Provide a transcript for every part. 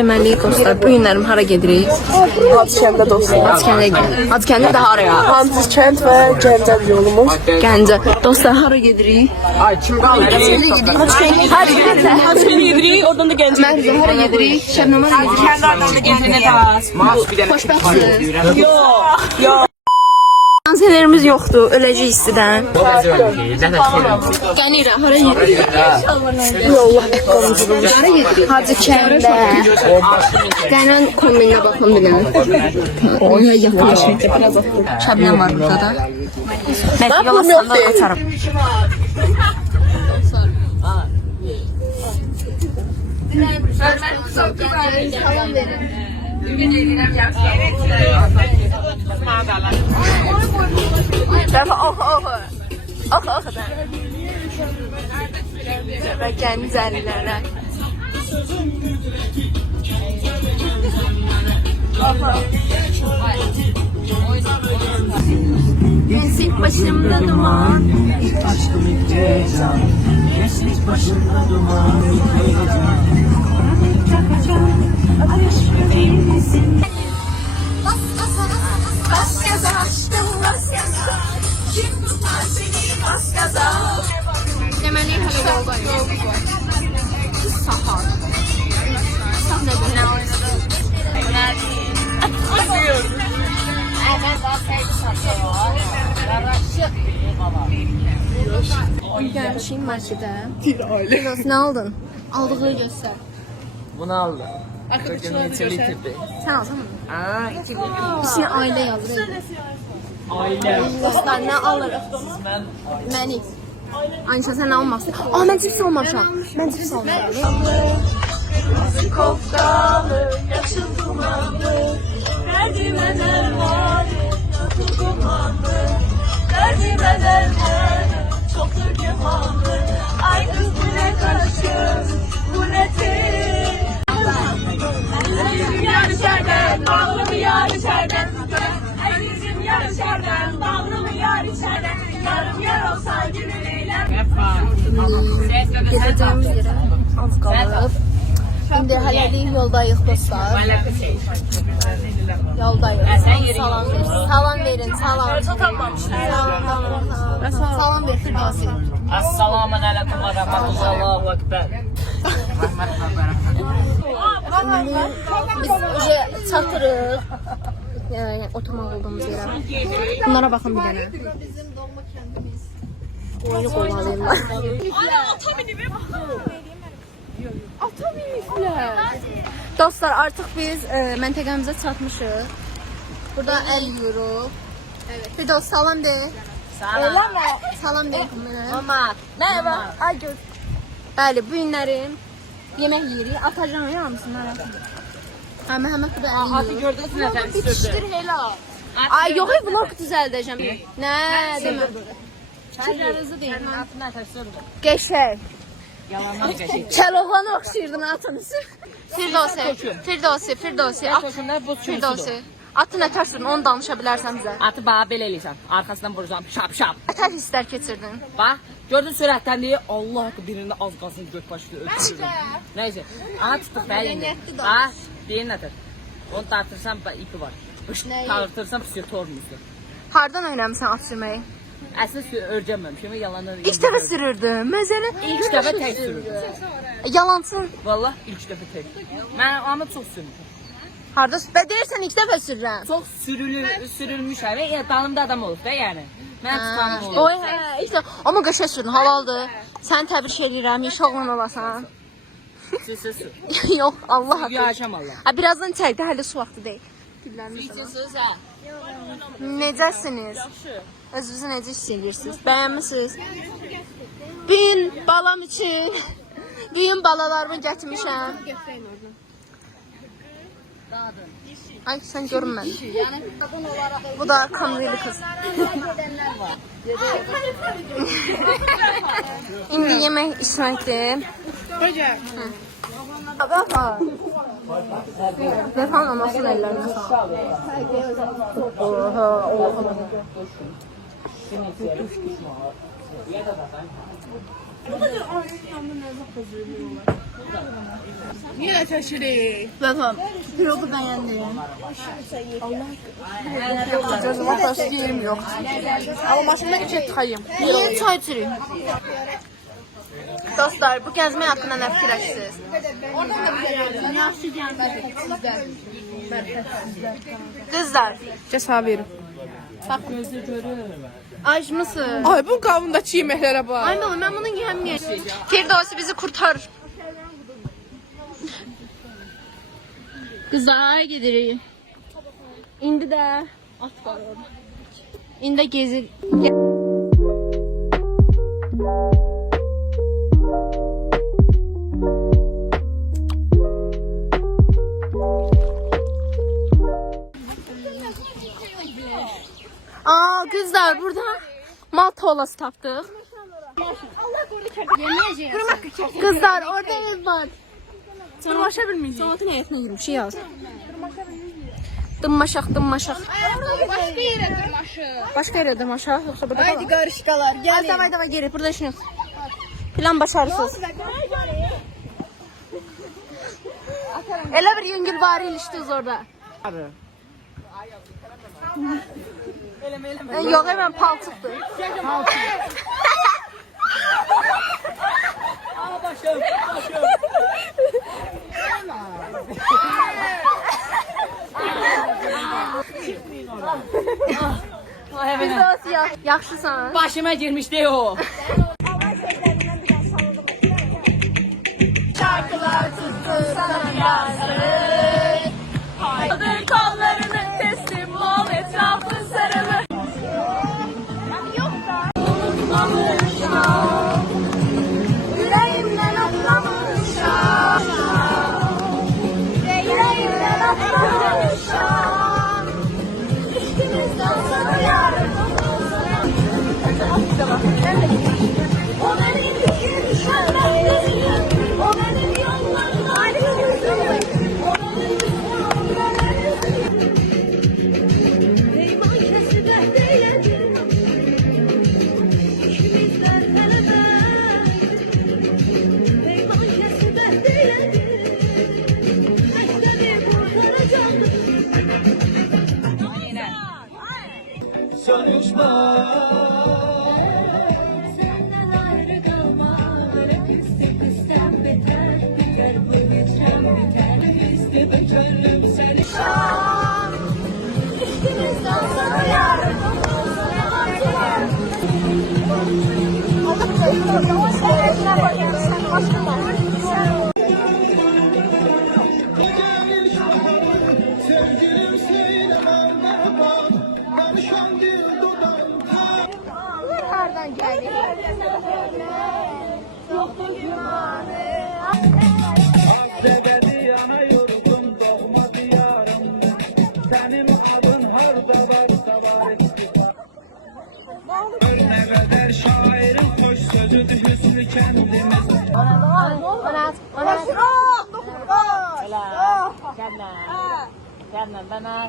Deməli dostlar, bu günlərim hara gedirik? Hacıkəndə dostlar. Hacıkəndə də haraya? Hacıkənd və Gəncə yolumuz. Gəncə. Dostlar, hara gedirik? Hacıkəndə gedirik, oradan da Gəncə. Məncə hara gedirik? Şəbnəmə hara gedirik? Kəndardan da Gəncə. Xoşbəxtsiniz. Yox. Konserlərimiz yoxdur, öləcək istidən. Qənirə, hara gedirik? Allah qanıcılıq. Hara gedirik? Hacıkəndə. Qənən kombinə baxın bir dənə. Oya yaxınlaşın. Şəbnəm var burada da. Mən yola sanda açarım. Salam verin. Oxu da. Və Gəncəlilərə. Gençlik başımda duman. Gençlik başımda duman. Bas gaza açtım, bas gaza. Kim tutar seni, bas gaza. Deməli, hələ yoldayım. Sahar. Sah nə bu, nə oynadı? Gəlmişim marketə. Nə aldın? Aldığı göstər. Bunu aldım. Sen alsana mı? Aa, 2 gün. İçine aile yazır. Aile. Dostlar ne alırıq? Məni. Aynısa sen almazsın. Aa ben cips almamışam. Ben cips almamışam. Koftalı, yaşıl dumanlı, derdime derman, tatlı dumanlı, derdime derman, çoktur kemanlı. Ay kız bu ne karışım, bu ne tel. Ellerim yar içerden, bağrımı yar içerden tutar. Ellerim yar içerden, bağrımı yar içerden. Yarım yar olsa günün eylem. Gedəcəyimiz yerə az qalıb. İndi hələlik yoldayıq dostlar. Yoldayıq. Salam verin. Salam verin. Salam. Salam ver Firdevsi. Assalamu alaikum ve rahmetullahi Allahu ekber. Biz уже çatırıq. Yəni oturmaq olduğumuz yerə. Bunlara baxın bir dənə. Oyunu qovalayırlar. Dostlar artıq biz məntəqəmizə çatmışıq. Burada 50 euro. Evet. Firdevs salam de. Salam. Salam de. Mama. Merhaba. Ay gör. Bəli, bu günlərim yemək yeyirik. Atacağım ya hamısını arasında. Həmə qədər Atı gördünüz mü efendim? bitişdir hela. Ay yox, vlog düzəldəcəm. Nə demə. Çaylarınızı deyin. Atını atırsındır. Qəşəng. Yalanlar geçecek. Kəlovana oxşayırdın atınızı. Firdevsi. Koşumlar bu Firdevsi. Atı nə tərsün, onu danışa bilərsən bizə. Atı bana belə eləyirsən. Arkasından vuracağım. Şap şap. Ətər hisslər keçirdin. Bax. Gördün sürətdən deyir. Allah haqqı birində az qalsın gök başlı ötürürüm. Neyse. Aha tutduq bəli indi. Ha, birini atır. Onu tartırsan ipi var. Tartırsan pisiyor tormuzdur. Hardan öyrənmisən at sürməyi? Əslində örgənməmişim. Yalanlar. İlk dəfə sürürdüm. Məzəni. İlk dəfə tək sürürdüm. Yalansın. Vallahi ilk dəfə tək. Mən amma çox sürmüşəm. Harda? Bə deyirsən ilk dəfə sürürəm. Çox sürülmüş əvə. Yəni dalımda adam olub da yəni. Mən tutanım olub. Oy hə, ilk dəfə. Amma qəşəng sürdün, halaldır. Səni təbrik edirəm, inşallah olasan. Siz. Yox, Allah haqqı. Yaşam Allah. Ha birazdan çəkdə, hələ su vaxtı deyil. Siz ha. Necəsiniz? Özünüzü necə hiss edirsiniz? Bəyənmisiniz? Bu gün balam üçün, bu gün balalarımı gətirmişəm. Ay sən görünmən. Bu da Kamilli kız. İndi yemək içməkdir. Vefan anasının ellerine sağlık. Oha. Yine çeşirik. Zaten pirogu beğendim. Gözüme taşı yerim yok. Ama maşında geçe tıxayım. Niye çay içirik? Dostlar, bu gəzmək haqqında nə fikirləşirsiniz? Yaxşı gəzmək. Qızlar, Cəsavir. acmısın? Ay bu qavundakı yeməklərə bax. Ay baba, mən bunu yeməyəcəm. Firdevsi bizi kurtarır. Qızlar, gedirik. İndi də at var orada. İndi də gezir. Aa kızlar burada mal tolası tapdıq. Kızlar orada ev var. Durmaşa bilməyəcək. Sonatın həyətinə girin, bir şey yaz. Dımmaşaq, dımmaşaq. Başqa yerə durmaşıq. Başka yere dımmaşaq, yoksa burada Haydi qarışqalar, Ay, gəlin. davay davay geri, burada işin yok. Plan başarısız. Elə bir yüngülvari ilişdiniz orada. Yok hemen paltıqdır. Biz ya. Yaxşısan. Başıma girmişdi o. Şarkılar tuttu sana yazarı. Kaldır kollarını teslim ol, etrafın sarılı. Yüreğimden atlamışam. Yüreğimden atlamışam. Üstümüzden sana yarım. O benim bir düşenlerim. O benim yollarım ayrılığım. O benim yollarım. Peyman keside değildir. İkimizden tələbə. Peyman keside değildir. Məktəbi qurtaracaqdır. Senden ayrı kalmak, küsten beter, biter bu gecem biter. İstedim gönlüm seni. Şam, üstümüzden sana yarım. Sevgilim söyle bana bak, danışan bir dudağında. Nereden geldi? Çok gümanı. Sebedi yana yorgun doğma diyarımda. Senin adın harda varsa var istifak. Ne kadar şairin hoş sözüdür hüsnü kendimiz. Onat. Gelme bana.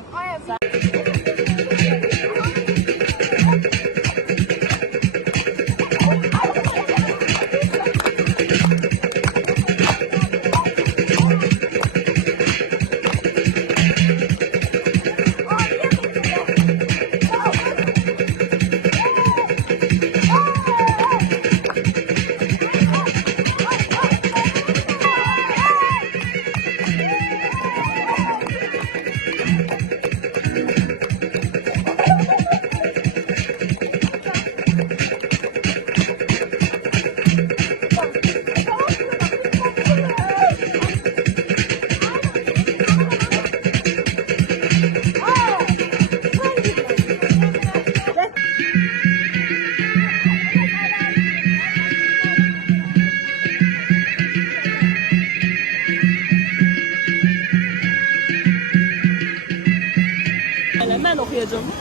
Mən oxuyacağım.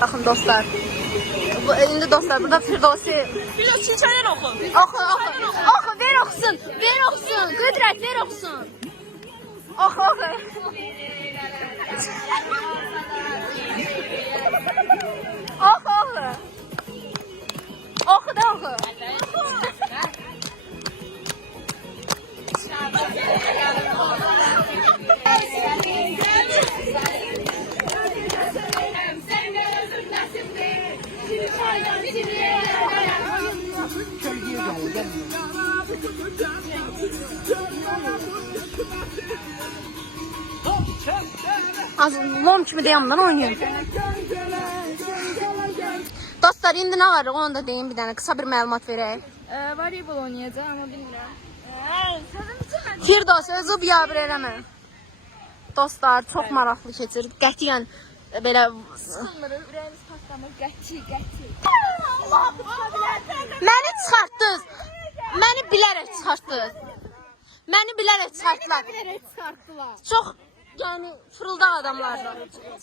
Bakın dostlar. Indi dostlar burada Firdevsi. Biraz çilçədən oxu. Oxu, oxu. Oxu, ver oxusun. Ver oxusun. Qüdrət, ver oxusun. Oxu, oxu. Oxu, oxu. Oxu da oxu. Az lom kimi deyəmdən oynayın. Dostlar, indi nə var? Onu da deyim bir dənə. Qısa bir məlumat verək. Voleybol oynayacağım ama bilmirəm. Firdos, özü biabır eləmə. Dostlar, çox maraqlı keçir. Qətiyyən belə... Sıxılmırıq, ürəyimiz partlamır, qəti. Məni çıxartdınız. Məni bilərək çıxartdınız. Məni bilərək çıxartdılar. Çıxartdılar. Çox, yəni, fırıldaq adamlardır.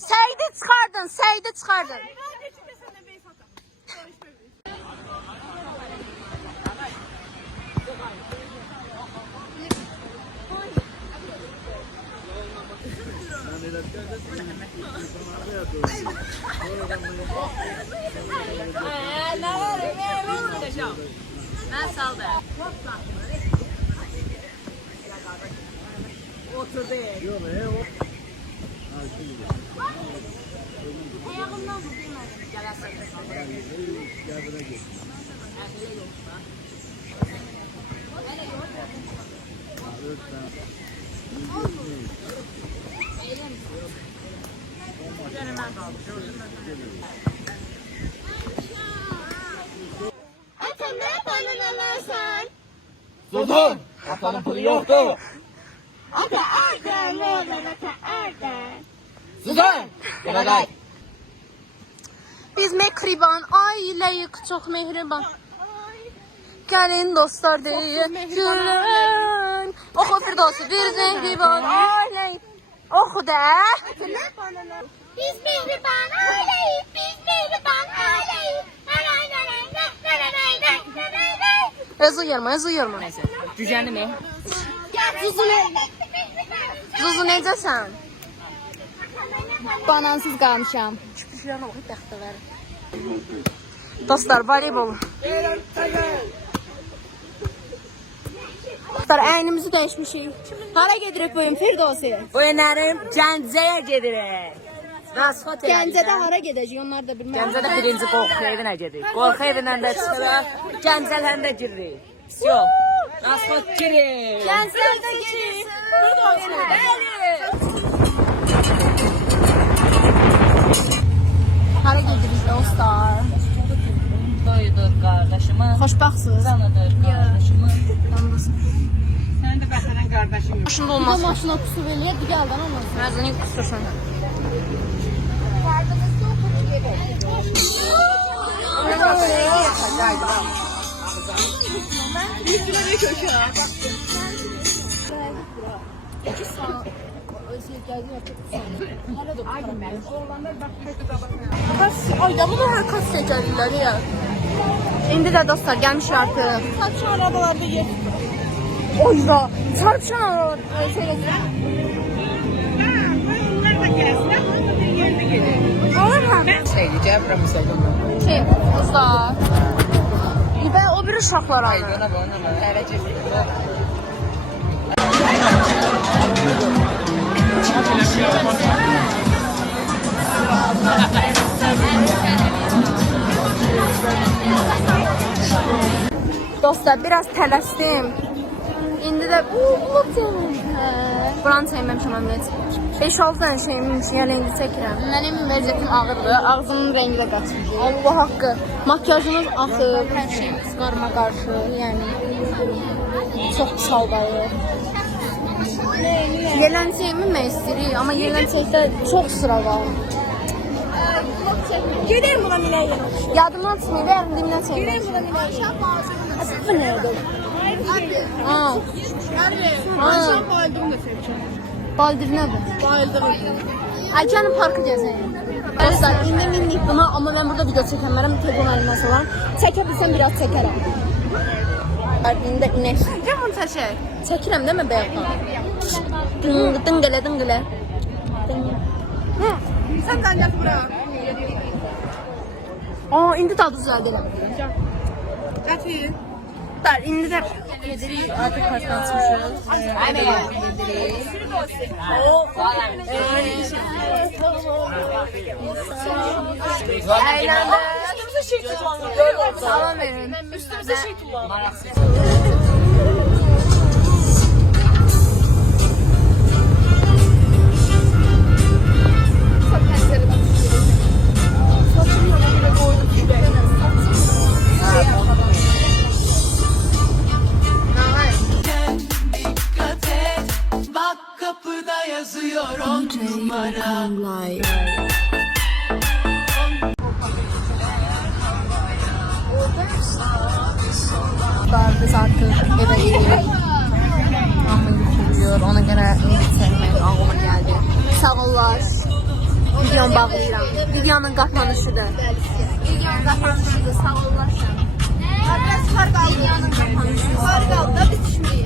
Səyidi çıxardın. Mən saldım. Oturdu. Ayağımdan vurdum mən. Gələsən. Ata nə bana alarsan? Sultan, atanın pulu yoktu. Ata Erdem, oğlan ata Erdem. Sultan, yana gel. Biz mehriban aileyik, çok mehriban. Gelin dostlar deyin, gülün. Oku Firdevsi, biz mehriban aileyik. Oku da. Biz mehriban aileyik, Yazı uyarma. Neyse, cücəni mi? Zuzu necəsən? Banansız qalmışam. Dostlar, voleybol. Dostlar, əynimizi dəyişmişik. Hara gedirik bugün Firdevsi? Bu günlərim Gəncəyə gedirik. Rasxot Gəncədə hara gedəcək, onlar da bilməm. Gəncədə birinci qorxu evinə gedirik. Qorxu evindən də çıxırıq, Gəncələrə də giririk. Всё. Rasxot girir. Gəncədə gedirik. Hara gedirik dostlar? Doyudur qardaşımı. Xoşbaxtsınız. Canıdır qardaşımı. Maşında olmaz. Maşına kusur eləyə, digəldən olmasın. Məzəni kusursan. Ayda bunu hər kas seçərlər ya. İndi də dostlar gəlmişik artıq. Saçı arabalarda yer. Oyda çarpışan arabalar şey gətirəm. Olur mu? Söyleyeceğim, Ramazan'da. Şey, dostlar. Və o bir uşaqlar alır. Bana bana.Ərəcək. Dostlar, biraz tələsdim. İndi də buranı çəkməmişəm əmniyyət. 5-6 dənə şeyim yəni indi çəkirəm. Mənim vəziyyətim ağırdır, ağzımın rəngi də qaçır. Allah haqqı. Makyajımız axır, hər şeyimiz qarma qarşı, yəni çox pis haldayıq. Yerlənçəyimi mən istəyirik, amma yerlənçəkdə çox sıra var. Gedəyim buna minəyə. Yadımdan çıxmıyor, yarın dindən çəkmək. Bu nə oldu? Aa. Aşağı bayıldığımı da sevəcəm. Baldir nədir? Bayıldığım. Gəlin parkı gəzəyim. Dostlar, indi mindik buna, amma mən burada video çəkənlərəm, telefon əlimdən salam. Çəkə bilsəm biraz çəkərəm. İndi də inək. Gəl bunu çəkək. Çəkirəm də mən bayaqdan. Dınqılə. Sən qancaq bura. Aa, indi tadı düzəldi. Gətir. Dostlar, indi də gedirik, artıq parkdan çıxmışıq. Əyləndir. Üstümüzə şey tutulanlar. Salam verin. Üstümüzə şey tutulanlar. yapıyor on numara. Biz artık eve gidiyoruz. Amma yuxuluyor. Ona göre sevmək ağlıma geldi. Sağ ollar. Videonu bağlayıram. Videonun qapanışıdır. Videonun qapanışıdır. Sağ ollar. Biraz fark aldı. Videonun qapanışıdır. Fark aldı da bitişmiyor.